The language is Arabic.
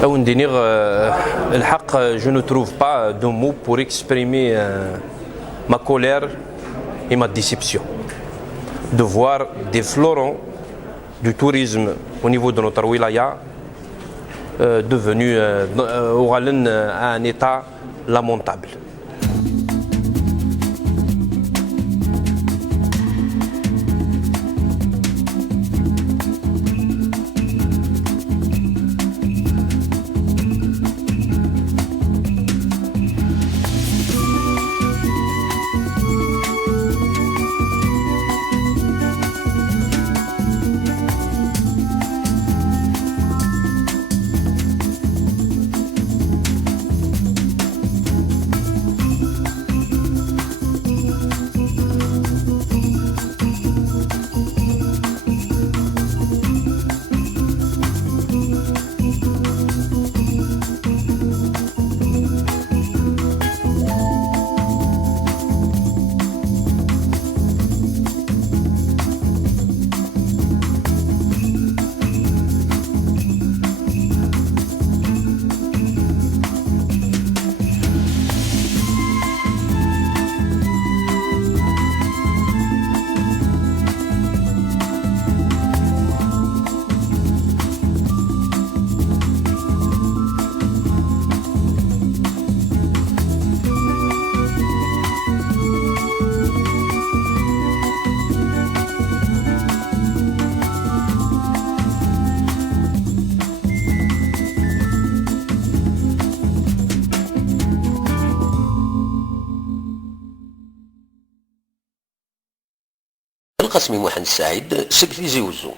Je ne trouve pas de mots pour exprimer ma colère et ma déception de voir des fleurons du tourisme au niveau de notre wilaya devenus à un état lamentable. القاسمي محمد السعيد سكتي زيوزو